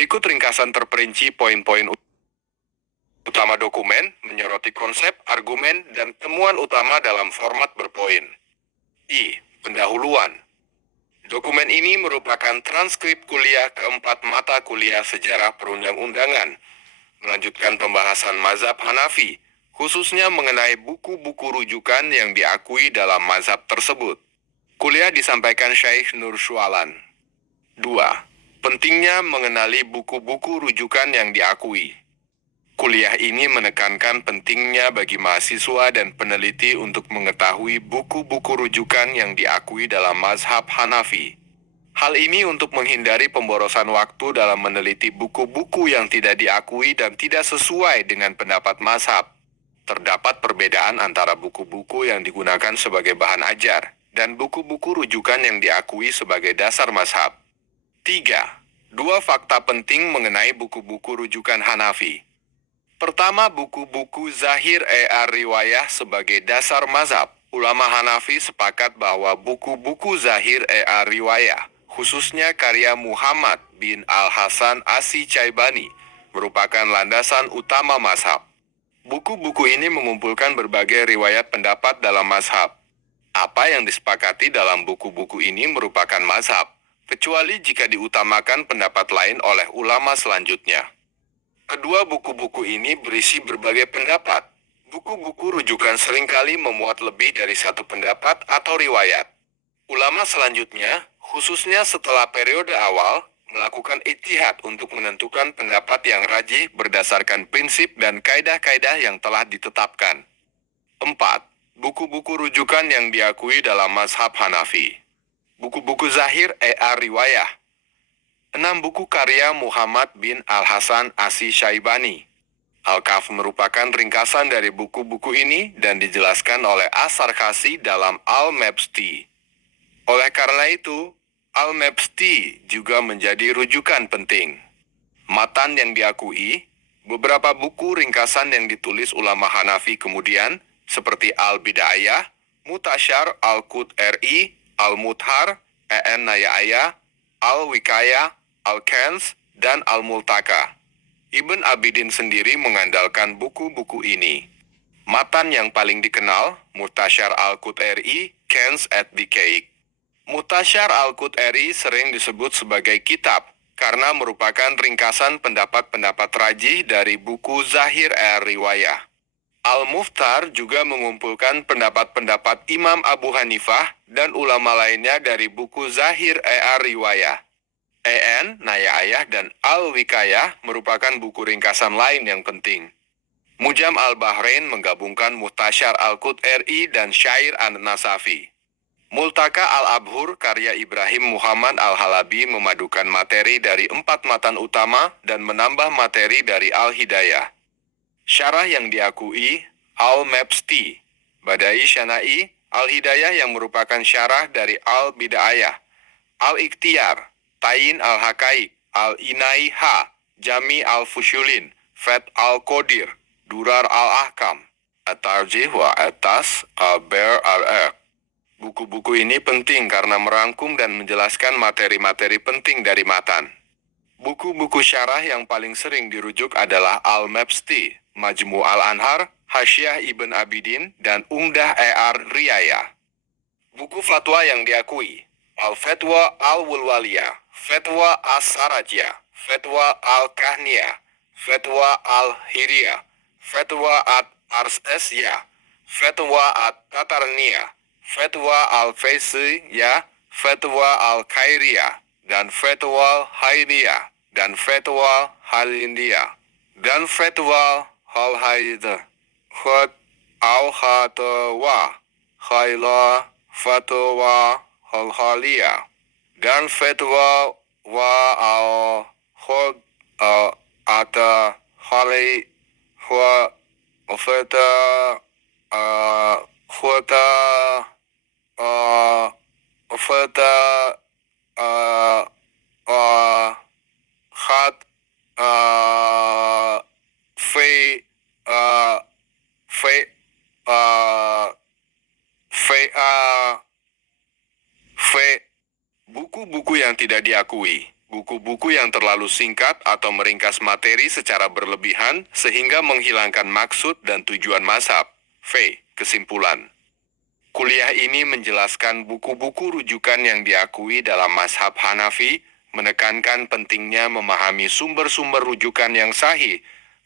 Berikut ringkasan terperinci poin-poin utama dokumen, menyoroti konsep, argumen, dan temuan utama dalam format berpoin. Pendahuluan. Dokumen ini merupakan transkrip kuliah keempat mata kuliah Sejarah Perundang-undangan, melanjutkan pembahasan mazhab Hanafi, khususnya mengenai buku-buku rujukan yang diakui dalam mazhab tersebut. Kuliah disampaikan Syekh Nur Syualan. 2. Pentingnya mengenali buku-buku rujukan yang diakui. Kuliah ini menekankan pentingnya bagi mahasiswa dan peneliti untuk mengetahui buku-buku rujukan yang diakui dalam mazhab Hanafi. Hal ini untuk menghindari pemborosan waktu dalam meneliti buku-buku yang tidak diakui dan tidak sesuai dengan pendapat mazhab. Terdapat perbedaan antara buku-buku yang digunakan sebagai bahan ajar dan buku-buku rujukan yang diakui sebagai dasar mazhab. 3. 2 fakta penting mengenai buku-buku rujukan Hanafi. Pertama, buku-buku Zahir Riwayah sebagai dasar mazhab. Ulama Hanafi sepakat bahwa buku-buku Zahir Riwayah, khususnya karya Muhammad bin Al-Hasan Asy-Syaibani, merupakan landasan utama mazhab. Buku-buku ini mengumpulkan berbagai riwayat pendapat dalam mazhab. Apa yang disepakati dalam buku-buku ini merupakan mazhab, kecuali jika diutamakan pendapat lain oleh ulama selanjutnya. Kedua buku-buku ini berisi berbagai pendapat. Buku-buku rujukan seringkali memuat lebih dari satu pendapat atau riwayat. Ulama selanjutnya, khususnya setelah periode awal, melakukan ijtihad untuk menentukan pendapat yang rajih berdasarkan prinsip dan kaidah-kaidah yang telah ditetapkan. 4. Buku-buku rujukan yang diakui dalam mazhab Hanafi. Buku-buku Zahir Riwayah. 6 buku karya Muhammad bin Al-Hasan Asy-Syaibani. Al-Kaf merupakan ringkasan dari buku-buku ini dan dijelaskan oleh As-Sarkasi dalam Al-Mabsti. Oleh karena itu, Al-Mabsti juga menjadi rujukan penting. Matan yang diakui, beberapa buku ringkasan yang ditulis ulama Hanafi kemudian, seperti Al-Bidayah, Mutasyar Al-Qut-Ri, Al-Mudhar, Naya'ayah, Al-Wikayah, Al-Kanz, dan Al-Multaka. Ibn Abidin sendiri mengandalkan buku-buku ini. Matan yang paling dikenal, Mutasyar Al-Qut-Ri, Kanz ad-Dikaik. Mutasyar Al-Qut-Ri sering disebut sebagai kitab, karena merupakan ringkasan pendapat-pendapat rajih dari buku Zahir Riwayah. Al-Muftar juga mengumpulkan pendapat-pendapat Imam Abu Hanifah dan ulama lainnya dari buku Zahir Riwayah. Naya'ayah dan Al-Wikayah merupakan buku ringkasan lain yang penting. Mujam al-Bahrain menggabungkan Mutasyar Al-Qut-Ri dan Syair an-Nasafi. Multaka al-Abhur karya Ibrahim Muhammad al-Halabi memadukan materi dari 4 matan utama dan menambah materi dari Al-Hidayah. Syarah yang diakui, Al-Mabsti, Badai Syana'i, Al-Hidayah yang merupakan syarah dari Al-Bidayah, Al-Ikhtiyar, Tain Al-Haqaiq, Al-Inaiha, Jami Al-Fushulin, Fath Al-Qadir, Durar Al-Ahkam, At-Tarjih wa Atas Al-Ber Al-Aq. Buku-buku ini penting karena merangkum dan menjelaskan materi-materi penting dari matan. Buku-buku syarah yang paling sering dirujuk adalah Al-Mabsti, Majmu' Al-Anhar, Hasyiah Ibn Abidin, dan Umdah Riayah. Buku fatwa yang diakui, Al-Fatwa Al-Wulwaliyah, Fatwa As-Sarajiyah, Fatwa Al-Kahniyah, Fatwa Al-Hiriyah, Fatwa At-Arsyah, Fatwa At-Tatarniyah, Fatwa Al-Faisiyah, Fatwa Al-Khairiyah, dan Fatwa Haidiyah, dan Fatwa Halindiyah, dan Fatwa Al-Haidah, Al-Khatwa, Khailah, Fatwa Al-Haliyah, dan Fatwa wa al-Khud ata Khali wa Fata Fata Fata Khat Fi Fi Fi Fi. Buku-buku yang tidak diakui, Buku-buku yang terlalu singkat atau meringkas materi secara berlebihan sehingga menghilangkan maksud dan tujuan mazhab. V. Kesimpulan. Kuliah ini menjelaskan buku-buku rujukan yang diakui dalam mazhab Hanafi, menekankan pentingnya memahami sumber-sumber rujukan yang sahih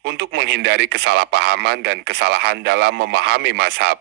untuk menghindari kesalahpahaman dan kesalahan dalam memahami mazhab.